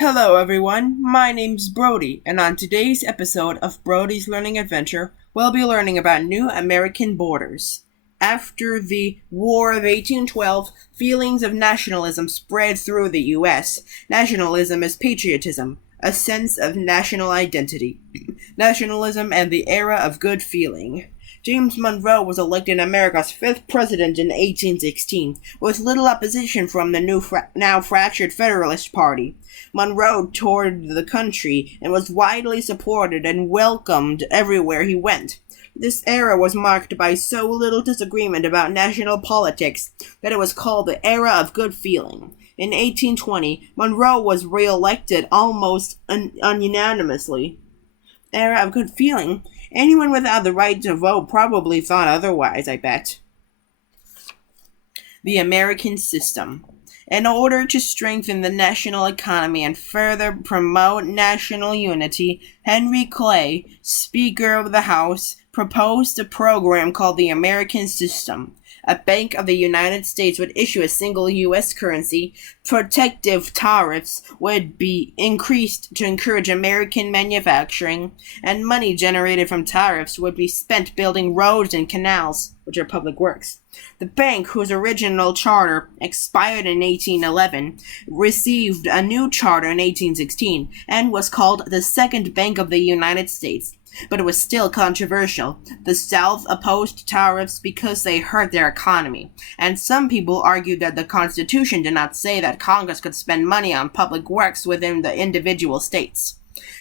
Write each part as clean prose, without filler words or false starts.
Hello everyone, my name's Brody, and on today's episode of Brody's Learning Adventure, we'll be learning about new American borders. After the War of 1812, feelings of nationalism spread through the U.S. Nationalism is patriotism, a sense of national identity. Nationalism and the era of good feeling. James Monroe was elected America's fifth president in 1816, with little opposition from the now fractured Federalist Party. Monroe toured the country and was widely supported and welcomed everywhere he went. This era was marked by so little disagreement about national politics that it was called the Era of Good Feeling. In 1820, Monroe was re-elected almost unanimously. Era of Good Feeling? Anyone without the right to vote probably thought otherwise, I bet. The American System. In order to strengthen the national economy and further promote national unity, Henry Clay, Speaker of the House, proposed a program called the American System. A Bank of the United States would issue a single U.S. currency. Protective tariffs would be increased to encourage American manufacturing, and money generated from tariffs would be spent building roads and canals, which are public works. The bank, whose original charter expired in 1811, received a new charter in 1816 and was called the Second Bank of the United States. But it was still controversial. The South opposed tariffs because they hurt their economy, and some people argued that the Constitution did not say that Congress could spend money on public works within the individual states.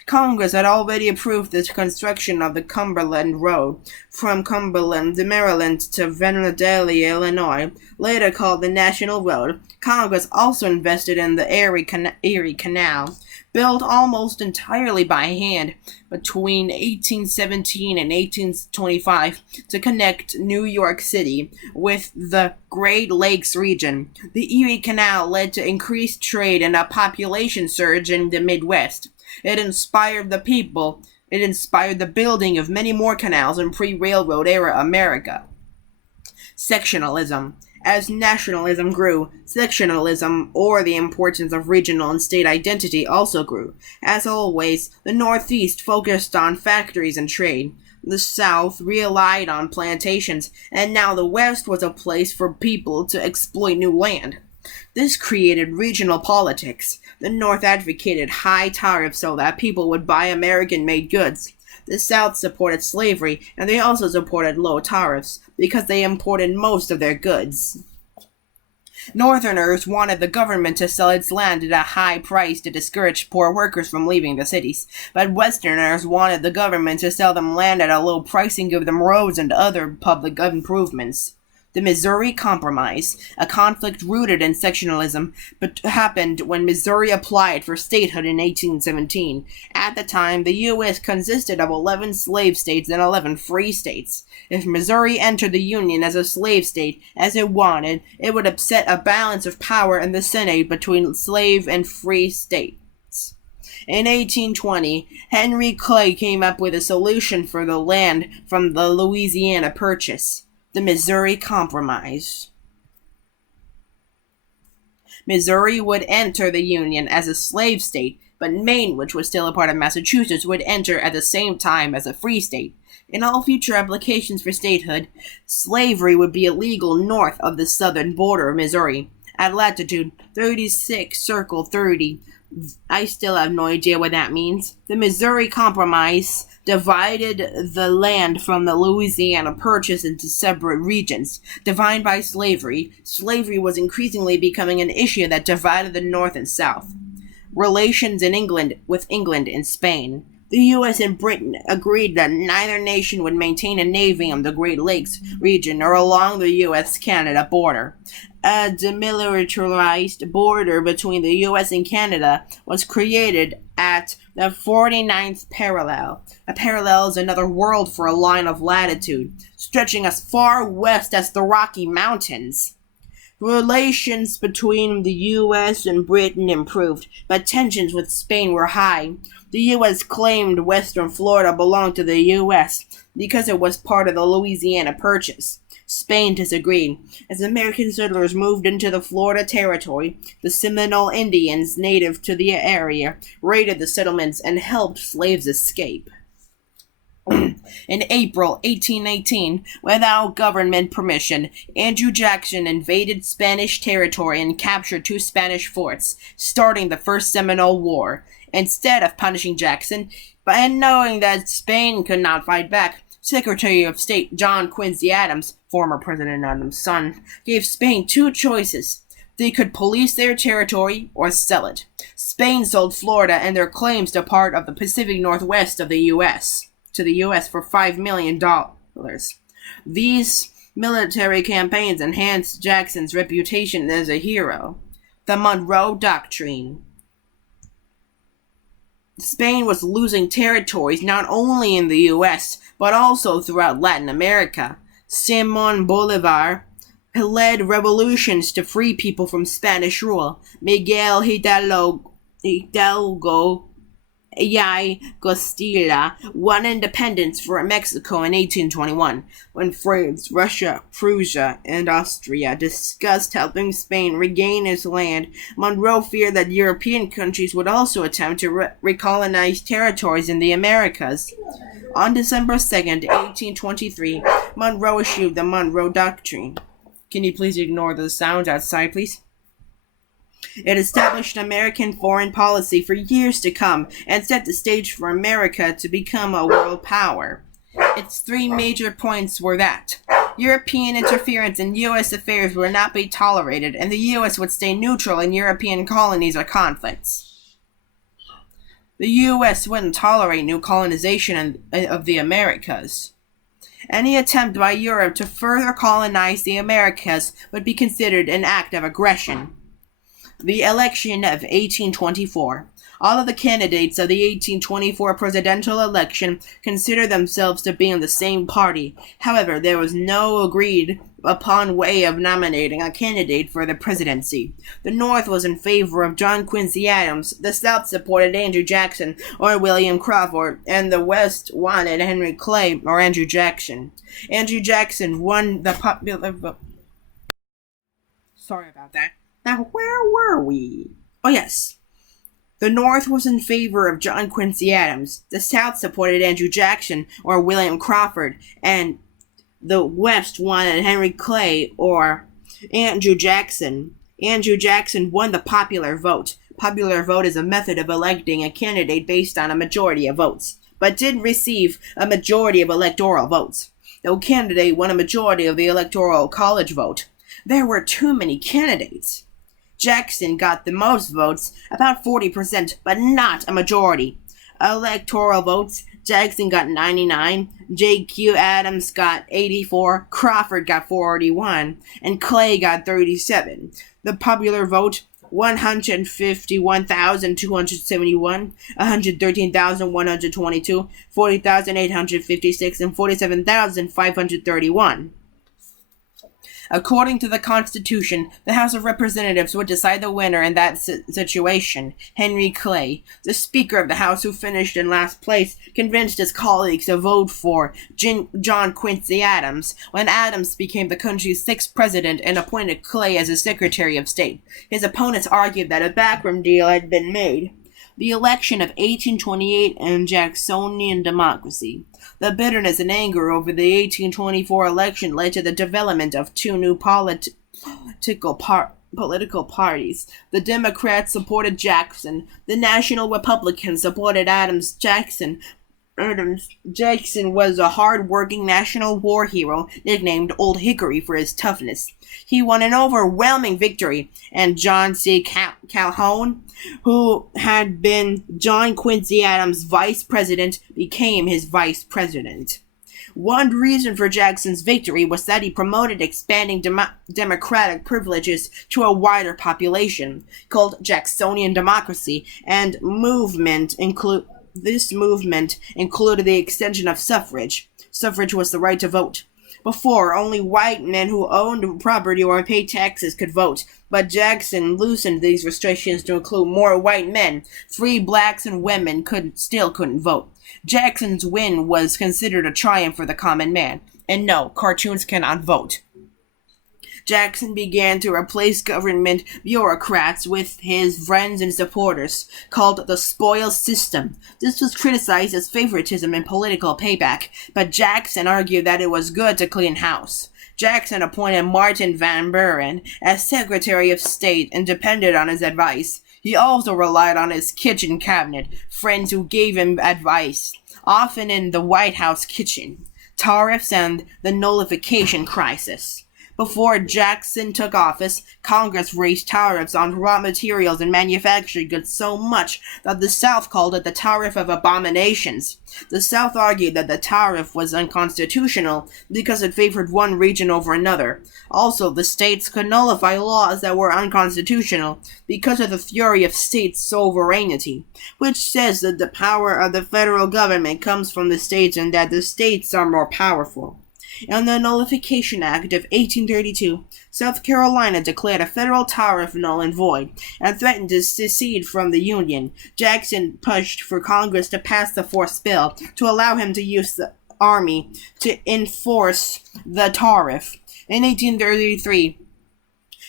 Congress had already approved the construction of the Cumberland Road from Cumberland, Maryland to Vandalia, Illinois, later called the National Road. Congress also invested in the Erie Canal, built almost entirely by hand between 1817 and 1825 to connect New York City with the Great Lakes region. The Erie Canal led to increased trade and a population surge in the Midwest. It inspired the people. It inspired the building of many more canals in pre-railroad era America. Sectionalism. As nationalism grew, sectionalism, or the importance of regional and state identity, also grew. As always, the Northeast focused on factories and trade. The South relied on plantations, and now the West was a place for people to exploit new land. This created regional politics. The North advocated high tariffs so that people would buy American-made goods. The South supported slavery, and they also supported low tariffs because they imported most of their goods. Northerners wanted the government to sell its land at a high price to discourage poor workers from leaving the cities, but Westerners wanted the government to sell them land at a low price and give them roads and other public improvements. The Missouri Compromise, a conflict rooted in sectionalism, happened when Missouri applied for statehood in 1817. At the time, the U.S. consisted of 11 slave states and 11 free states. If Missouri entered the Union as a slave state, as it wanted, it would upset a balance of power in the Senate between slave and free states. In 1820, Henry Clay came up with a solution for the land from the Louisiana Purchase. The Missouri Compromise. Missouri would enter the Union as a slave state, but Maine, which was still a part of Massachusetts, would enter at the same time as a free state. In all future applications for statehood, slavery would be illegal north of the southern border of Missouri. At latitude 36, circle 30. I still have no idea what that means. The Missouri Compromise divided the land from the Louisiana Purchase into separate regions. Defined by slavery, slavery was increasingly becoming an issue that divided the North and South. Relations in England with England and Spain. The U.S. and Britain agreed that neither nation would maintain a navy on the Great Lakes region or along the U.S.-Canada border. A demilitarized border between the U.S. and Canada was created at the 49th parallel. A parallel is another word for a line of latitude, stretching as far west as the Rocky Mountains. Relations between the U.S. and Britain improved, but tensions with Spain were high. The U.S. claimed western Florida belonged to the U.S. because it was part of the Louisiana Purchase. Spain disagreed. As American settlers moved into the Florida Territory, the Seminole Indians native to the area raided the settlements and helped slaves escape. In April 1818, without government permission, Andrew Jackson invaded Spanish territory and captured 2 Spanish forts, starting the First Seminole War. Instead of punishing Jackson, and knowing that Spain could not fight back, Secretary of State John Quincy Adams, former President Adams' son, gave Spain 2 choices. They could police their territory or sell it. Spain sold Florida and their claims to part of the Pacific Northwest of the U.S. to the U.S. for $5 million. These military campaigns enhanced Jackson's reputation as a hero. The Monroe Doctrine. Spain was losing territories not only in the U.S., but also throughout Latin America. Simón Bolívar led revolutions to free people from Spanish rule. Miguel Hidalgo y Costilla won independence for Mexico in 1821, when France, Russia, Prussia, and Austria discussed helping Spain regain its land. Monroe feared that European countries would also attempt to recolonize territories in the Americas. On December 2nd, 1823, Monroe issued the Monroe Doctrine. Can you please ignore the sounds outside, please? It established American foreign policy for years to come and set the stage for America to become a world power. Its 3 major points were that European interference in U.S. affairs would not be tolerated, and the U.S. would stay neutral in European colonies or conflicts. The U.S. wouldn't tolerate new colonization of the Americas. Any attempt by Europe to further colonize the Americas would be considered an act of aggression. The election of 1824. All of the candidates of the 1824 presidential election considered themselves to be in the same party. However, there was no agreed upon way of nominating a candidate for the presidency. The North was in favor of John Quincy Adams, the South supported Andrew Jackson or William Crawford, and the West wanted Henry Clay or Andrew Jackson. Andrew Jackson won the popular vote. Sorry about that. Now, where were we? Oh, yes. The North was in favor of John Quincy Adams. The South supported Andrew Jackson or William Crawford. And the West wanted Henry Clay or Andrew Jackson. Andrew Jackson won the popular vote. Popular vote is a method of electing a candidate based on a majority of votes, but didn't receive a majority of electoral votes. No candidate won a majority of the Electoral College vote. There were too many candidates. Jackson got the most votes, about 40%, but not a majority. Electoral votes, Jackson got 99, J.Q. Adams got 84, Crawford got 41, and Clay got 37. The popular vote, 151,271, 113,122, 40,856, and 47,531. According to the Constitution, the House of Representatives would decide the winner in that situation. Henry Clay, the Speaker of the House who finished in last place, convinced his colleagues to vote for John Quincy Adams when Adams became the country's 6th president and appointed Clay as his Secretary of State. His opponents argued that a backroom deal had been made. The election of 1828 and Jacksonian democracy. The bitterness and anger over the 1824 election led to the development of 2 new political parties. The Democrats supported Jackson. The National Republicans supported Adams. Jackson was a hard-working National War hero nicknamed Old Hickory for his toughness. He won an overwhelming victory, and John C. Calhoun, who had been John Quincy Adams' vice president, became his vice president. One reason for Jackson's victory was that he promoted expanding democratic privileges to a wider population, called Jacksonian democracy, and this movement included the extension of suffrage. Suffrage was the right to vote. Before, only white men who owned property or paid taxes could vote, but Jackson loosened these restrictions to include more white men. Free blacks and women couldn't vote. Jackson's win was considered a triumph for the common man. And no, cartoons cannot vote. Jackson began to replace government bureaucrats with his friends and supporters, called the spoils system. This was criticized as favoritism and political payback, but Jackson argued that it was good to clean house. Jackson appointed Martin Van Buren as Secretary of State and depended on his advice. He also relied on his kitchen cabinet, friends who gave him advice, often in the White House kitchen. Tariffs and the nullification crisis. Before Jackson took office, Congress raised tariffs on raw materials and manufactured goods so much that the South called it the Tariff of Abominations. The South argued that the tariff was unconstitutional because it favored one region over another. Also, the states could nullify laws that were unconstitutional because of the theory of state sovereignty, which says that the power of the federal government comes from the states and that the states are more powerful. In the Nullification Act of 1832, South Carolina declared a federal tariff null and void and threatened to secede from the Union. Jackson pushed for Congress to pass the force bill to allow him to use the army to enforce the tariff. In 1833,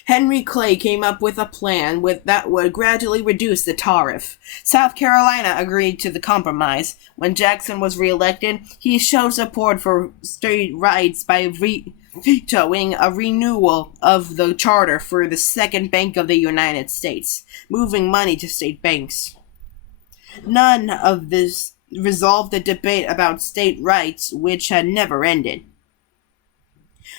Henry Clay came up with a plan that would gradually reduce the tariff. South Carolina agreed to the compromise. When Jackson was reelected, he showed support for state rights by vetoing a renewal of the charter for the Second Bank of the United States, moving money to state banks. None of this resolved the debate about state rights, which had never ended.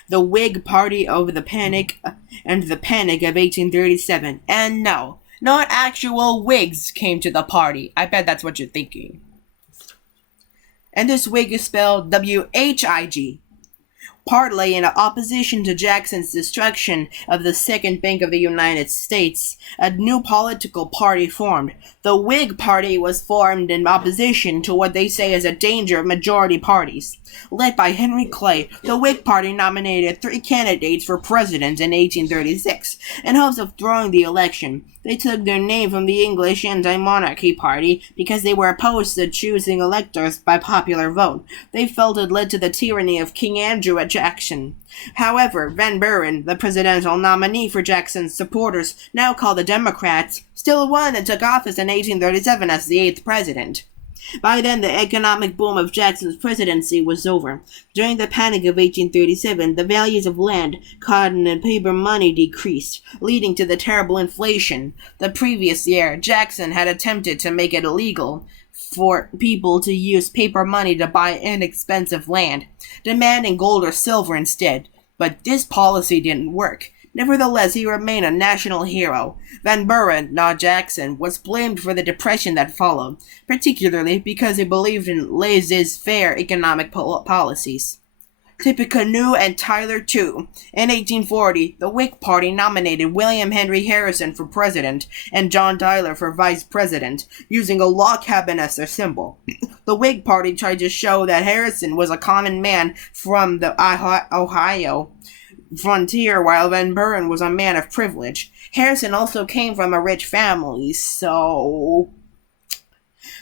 The Whig Party over the Panic and the Panic of 1837. And no, not actual Whigs came to the party. I bet that's what you're thinking. And this Whig is spelled W-H-I-G. Partly in opposition to Jackson's destruction of the Second Bank of the United States, a new political party formed. The Whig Party was formed in opposition to what they say is a danger of majority parties. Led by Henry Clay, the Whig Party nominated 3 candidates for president in 1836 in hopes of throwing the election. They took their name from the English Anti-Monarchy Party because they were opposed to choosing electors by popular vote. They felt it led to the tyranny of King Andrew at Jackson. However, Van Buren, the presidential nominee for Jackson's supporters, now called the Democrats, still won and took office in 1837 as the 8th president. By then, the economic boom of Jackson's presidency was over. During the Panic of 1837, the values of land, cotton, and paper money decreased, leading to the terrible inflation. The previous year, Jackson had attempted to make it illegal for people to use paper money to buy inexpensive land, demanding gold or silver instead. But this policy didn't work. Nevertheless, he remained a national hero. Van Buren, not Jackson, was blamed for the depression that followed, particularly because he believed in laissez-faire economic policies. Tippecanoe and Tyler, too. In 1840, the Whig Party nominated William Henry Harrison for president and John Tyler for vice president, using a log cabin as their symbol. The Whig Party tried to show that Harrison was a common man from the Ohio frontier, while Van Buren was a man of privilege. Harrison also came from a rich family, so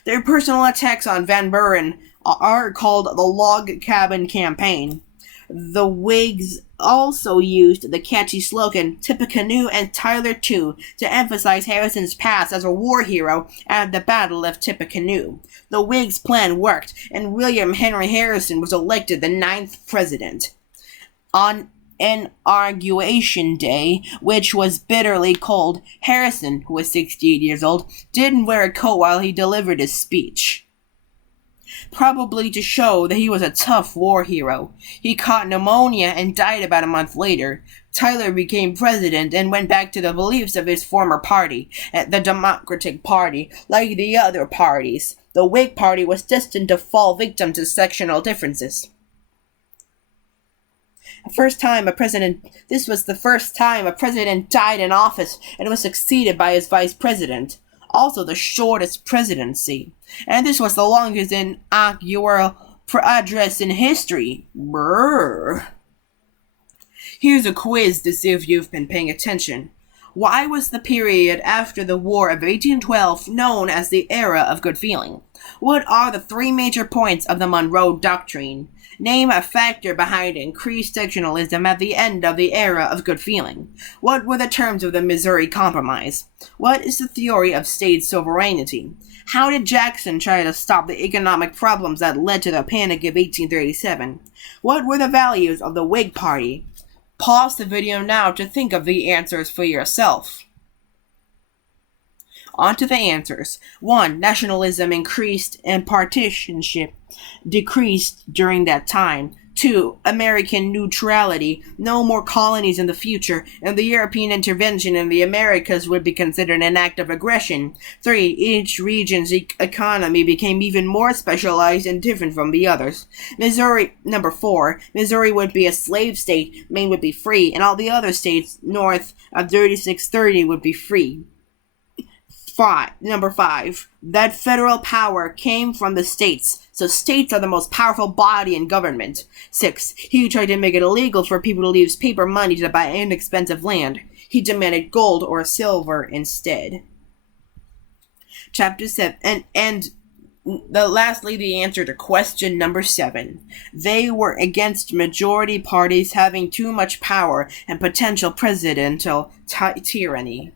their personal attacks on Van Buren are called the Log Cabin Campaign. The Whigs also used the catchy slogan Tippecanoe and Tyler too to emphasize Harrison's past as a war hero at the Battle of Tippecanoe. The Whigs' plan worked, and William Henry Harrison was elected the 9th president. On Inauguration Day, which was bitterly cold, Harrison, who was 68 years old, didn't wear a coat while he delivered his speech, probably to show that he was a tough war hero. He caught pneumonia and died about a month later. Tyler became president and went back to the beliefs of his former party, the Democratic Party. Like the other parties, the Whig Party was destined to fall victim to sectional differences. This was the first time a president died in office and was succeeded by his vice president. Also the shortest presidency. And this was the longest inaugural address in history. Brrr. Here's a quiz to see if you've been paying attention. Why was the period after the War of 1812 known as the Era of Good Feeling? What are the 3 major points of the Monroe Doctrine? Name a factor behind increased sectionalism at the end of the era of good feeling. What were the terms of the Missouri Compromise? What is the theory of state sovereignty? How did Jackson try to stop the economic problems that led to the Panic of 1837? What were the values of the Whig Party? Pause the video now to think of the answers for yourself. On to the answers. 1. Nationalism increased and partisanship decreased during that time. 2. American neutrality. No more colonies in the future, and the European intervention in the Americas would be considered an act of aggression. 3. Each region's economy became even more specialized and different from the others. Number 4. Missouri would be a slave state, Maine would be free, and all the other states north of 3630 would be free. Number 5, that federal power came from the states, so states are the most powerful body in government. 6, he tried to make it illegal for people to use paper money to buy inexpensive land. He demanded gold or silver instead. Chapter 7, and lastly, the answer to question number 7. They were against majority parties having too much power and potential presidential tyranny.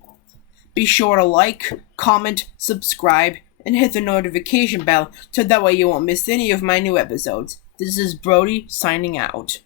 Be sure to like, comment, subscribe, and hit the notification bell so that way you won't miss any of my new episodes. This is Brody signing out.